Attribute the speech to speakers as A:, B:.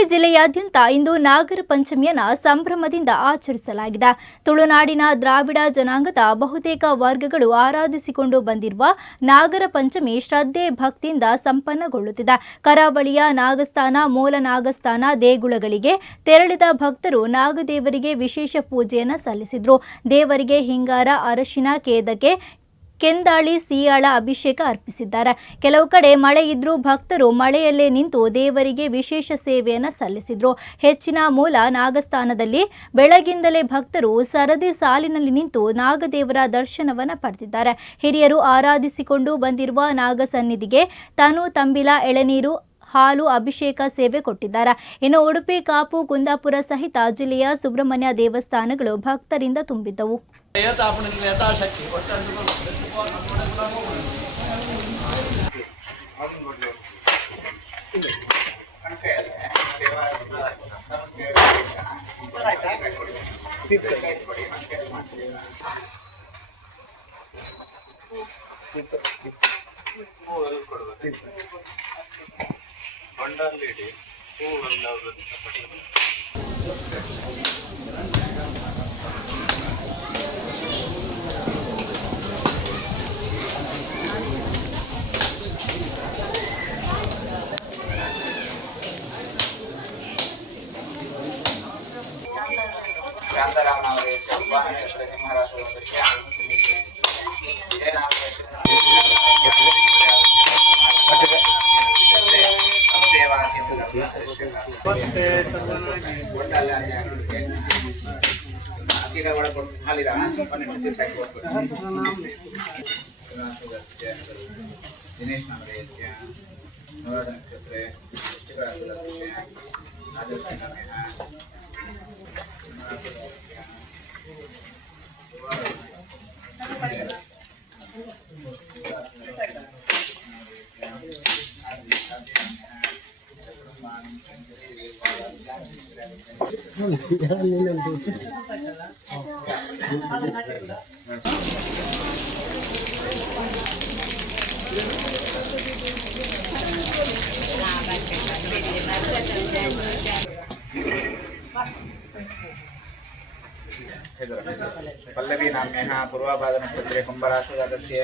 A: ಉಡುಪಿ ಜಿಲ್ಲೆಯಾದ್ಯಂತ ಇಂದು ನಾಗರ ಪಂಚಮಿಯನ್ನು ಸಂಭ್ರಮದಿಂದ ಆಚರಿಸಲಾಗಿದೆ. ತುಳುನಾಡಿನ ದ್ರಾವಿಡ ಜನಾಂಗದ ಬಹುತೇಕ ವರ್ಗಗಳು ಆರಾಧಿಸಿಕೊಂಡು ಬಂದಿರುವ ನಾಗರ ಪಂಚಮಿ ಶ್ರದ್ಧೆ ಭಕ್ತಿಯಿಂದ ಸಂಪನ್ನಗೊಳ್ಳುತ್ತಿದೆ. ಕರಾವಳಿಯ ನಾಗಸ್ಥಾನ, ಮೂಲ ನಾಗಸ್ಥಾನ ದೇಗುಲಗಳಿಗೆ ತೆರಳಿದ ಭಕ್ತರು ನಾಗದೇವರಿಗೆ ವಿಶೇಷ ಪೂಜೆಯನ್ನು ಸಲ್ಲಿಸಿದರು. ದೇವರಿಗೆ ಹಿಂಗಾರ, ಅರಶಿನ ಕೇದಕ್ಕೆ ಕೆಂದಾಳಿ ಸೀಯಾಳ ಅಭಿಷೇಕ ಅರ್ಪಿಸಿದ್ದಾರೆ. ಕೆಲವು ಕಡೆ ಮಳೆ ಇದ್ರೂ ಭಕ್ತರು ಮಳೆಯಲ್ಲೇ ನಿಂತು ದೇವರಿಗೆ ವಿಶೇಷ ಸೇವೆಯನ್ನು ಸಲ್ಲಿಸಿದ್ರು. ಹೆಚ್ಚಿನ ಮೂಲ ನಾಗಸ್ಥಾನದಲ್ಲಿ ಬೆಳಗಿಂದಲೇ ಭಕ್ತರು ಸರದಿ ಸಾಲಿನಲ್ಲಿ ನಿಂತು ನಾಗದೇವರ ದರ್ಶನವನ್ನು ಪಡೆದಿದ್ದಾರೆ. ಹಿರಿಯರು ಆರಾಧಿಸಿಕೊಂಡು ಬಂದಿರುವ ನಾಗಸನ್ನಿಧಿಗೆ ತನು ತಂಬಿಲ ಎಳೆನೀರು ಹಾಲು ಅಭಿಷೇಕ ಸೇವೆ ಕೊಟ್ಟಿದ್ದಾರೆ. ಇನ್ನು ಉಡುಪಿ ಕಾಪು ಕುಂದಾಪುರ ಸಹಿತ ಜಿಲ್ಲೆಯ ಸುಬ್ರಹ್ಮಣ್ಯ ದೇವಸ್ಥಾನಗಳು ಭಕ್ತರಿಂದ ತುಂಬಿದ್ದವು.
B: ரெண்டாம் வீடு ಕಾಂತಾರಾಮನವರೇ
C: ಸ್ವರೂಪ ಸಿಂಹರಾಜ ಸಸ್ಯ ದಿನೇಶ್ ನಾಮರೇಶ್ಯ ನವದ ನಕ್ಷತ್ರೆ ವೃಶ್ಚಿಕರಾಶಿಯ ರಾಜಲಕ್ಷ್ಮೀ ನಮಃ ಪಲ್ಲವಿ ನಾಮ್ಯ ಪೂರ್ವಾಪಾದ ನಕ್ಷತ್ರೆ ಕುಂಭರಾಶಿವಾದಸ್ಯ